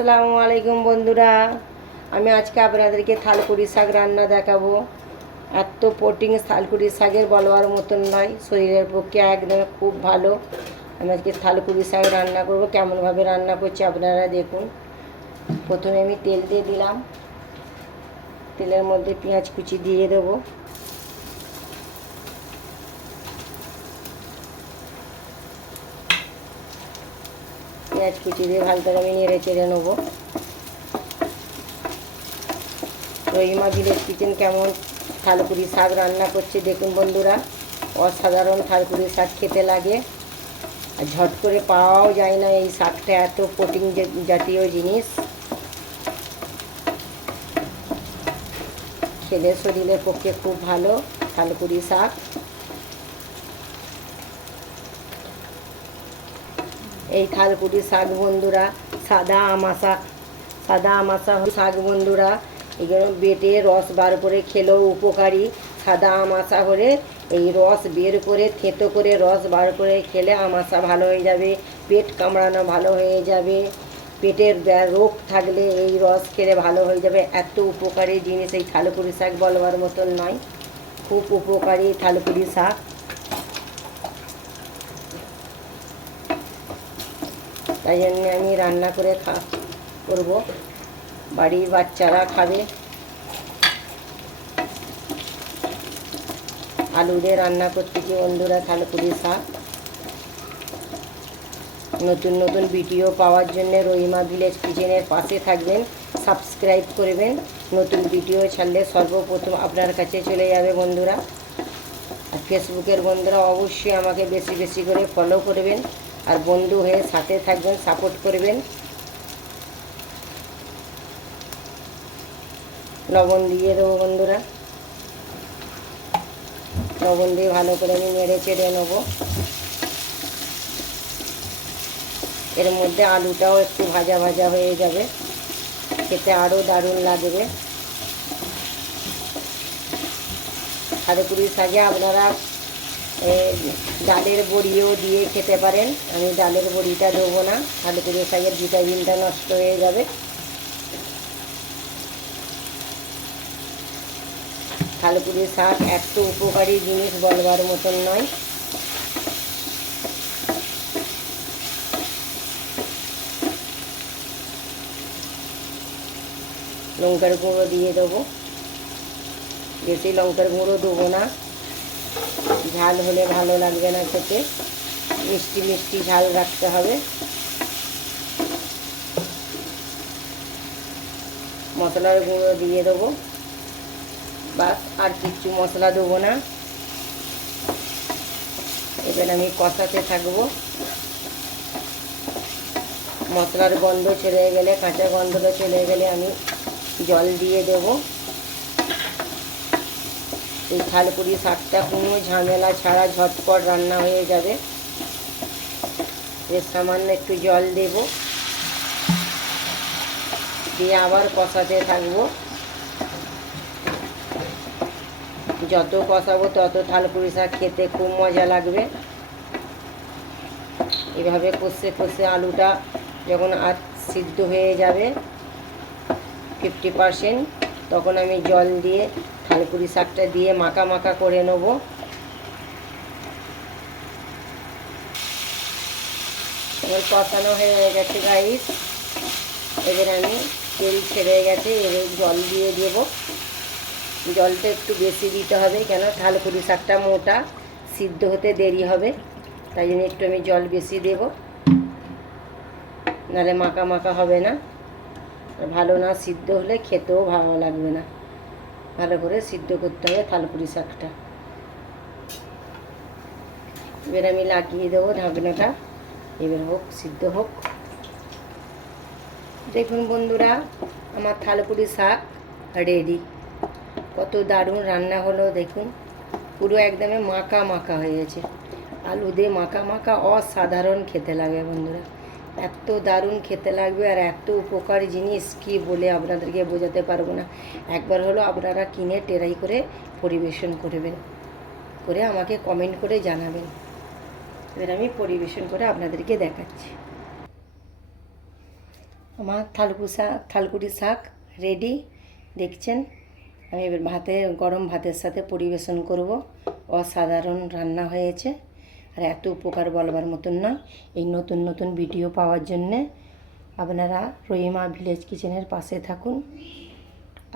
আসসালামু আলাইকুম বন্ধুরা, আমি আজকে আপনাদেরকে থালকুড়ি শাক রান্না দেখাবো। এত প্রোটিন থালকুড়ি শাকের বলবার মতন নয়, শরীরের পক্ষে একদম খুব ভালো। আমি আজকে থালকুড়ি শাক রান্না করব। কেমনভাবে রান্না করছি আপনারা দেখুন। প্রথমে আমি তেল দিয়ে দিলাম, তেলের মধ্যে পেঁয়াজ কুচি দিয়ে দেবো। পেঁয়াজ কুচি দিয়ে ভালো করে আমি নেড়ে চেড়ে নেবো। রহিমা ভিলেজ কিচেন কেমন থালকুড়ি শাক রান্না করছে দেখুন বন্ধুরা। অসাধারণ থালকুড়ি শাক খেতে লাগে, আর ঝট করে পাওয়াও যায় না। এই শাকটা এত প্রোটিন জাতীয় জিনিস, খেলে শরীরের পক্ষে খুব ভালো থালকুড়ি শাক। এই থালকুড়ি শাক বন্ধুরা সাদা আমাশা শাক বন্ধুরা, এগুলো বেটে রস বার করে খেলেও উপকারী। সাদা আমাশা হলে এই রস বের করে থেঁতো করে রস বার করে খেলে আমাশা ভালো হয়ে যাবে, পেট কামড়ানো ভালো হয়ে যাবে, পেটের রোগ থাকলে এই রস খেলে ভালো হয়ে যাবে। এত উপকারী জিনিস এই থালকুড়ি শাক বলবার মতন নয়, খুব উপকারী থালকুড়ি শাক। তাই জন্য আমি রান্না করে করবো, বাড়ির বাচ্চারা খাবে। আলু দিয়ে রান্না করতেছি বন্ধুরা থালকুড়ি শাক। নতুন নতুন ভিডিও পাওয়ার জন্য রহিমা ভিলেজ কিচেনের পাশে থাকবেন, সাবস্ক্রাইব করবেন। নতুন ভিডিও ছাড়লে সর্বপ্রথম আপনার কাছে চলে যাবে বন্ধুরা। আর ফেসবুকের বন্ধুরা অবশ্যই আমাকে বেশি বেশি করে ফলো করবেন, আর বন্ধু হয়ে সাথে থাকবেন, সাপোর্ট করবেন। লবণ দিয়ে দেবো বন্ধুরা, লবণ দিয়ে ভালো করে আমি নেড়ে চেড়ে নেবো। এর মধ্যে আলুটাও একটু ভাজা ভাজা হয়ে যাবে, খেতে আরও দারুণ লাগবে। থালকুড়ি শাকে আপনারা ডালের বড়িও দিয়ে খেতে পারেন। আমি ডালের বড়িটা দেবো না, থালকুড়ি শাকের ভিটামিনটা নষ্ট হয়ে যাবে। থালকুড়ি শাক এত উপকারী জিনিস বলবার মতন নয়। লঙ্কার গুঁড়ো দিয়ে দেবো, বেশি লঙ্কার গুঁড়ো দেবো না, ঝাল হলে ভালো লাগবে না খেতে। মিষ্টি মিষ্টি ঝাল রাখতে হবে। মশলার গুঁড়ো দিয়ে দেবো, বাস আর কিচ্ছু মশলা দেবো না। এবার আমি কষাতে থাকবো। মশলার গন্ধ চলে গেলে, কাঁচা গন্ধটা চলে গেলে আমি জল দিয়ে দেব। এই থালকুড়ি শাকটা কোনো ঝামেলা ছাড়া ঝটপট রান্না হয়ে যাবে। এর সামান্য একটু জল দেব, দিয়ে আবার কষাতে থাকবো। যত কষাবো তত থালকুড়ি শাক খেতে খুব মজা লাগবে। এভাবে কষে কষে আলুটা যখন আর সিদ্ধ হয়ে যাবে 50%, তখন আমি জল দিয়ে থালকুড়ি শাকটা দিয়ে মাখা মাখা করে নেব। এবার কষানো হয়ে গেছে গাইস। এবার আমি তেল ছেড়ে গেছে, এবার জল দিয়ে দেব। জলটা একটু বেশি দিতে হবে, কেন থালকুড়ি শাকটা মোটা, সিদ্ধ হতে দেরি হবে। তাই জন্য একটু আমি জল বেশি দেব, নাহলে মাখা মাখা হবে না। ভালো না সিদ্ধ হলে খেতেও ভালো লাগবে না। ভালো করে সিদ্ধ করতে হবে থালকুড়ি শাকটা। এবার আমি লাগিয়ে দেবো ঢাকনাটা, এবার হোক, সিদ্ধ হোক। দেখুন বন্ধুরা, আমার থালকুড়ি শাক রেডি। কত দারুণ রান্না হলো দেখুন, পুরো একদমে মাখা মাখা হয়েছে। আলু দিয়ে মাখা মাখা অসাধারণ খেতে লাগে বন্ধুরা, এত দারুণ খেতে লাগবে। আর এত উপকারী জিনিস কি বলে আপনাদেরকে বোঝাতে পারবো না। একবার হলো আপনারা কিনে ট্রাই করে পরিবেশন করবেন, করে আমাকে কমেন্ট করে জানাবেন। এবার আমি পরিবেশন করে আপনাদেরকে দেখাচ্ছি। আমার থালকুটি শাক রেডি দেখছেন। আমি এবার গরম ভাতের সাথে পরিবেশন করব। অসাধারণ রান্না হয়েছে, আর এত উপকার বলবার মতন না। এই নতুন নতুন ভিডিও পাওয়ার জন্যে আপনারা রহিমা ভিলেজ কিচেনের পাশে থাকুন,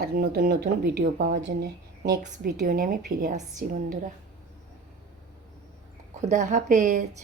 আর নতুন নতুন ভিডিও পাওয়ার জন্যে নেক্সট ভিডিও নিয়ে আমি ফিরে আসছি বন্ধুরা। খুদা হাফেজ।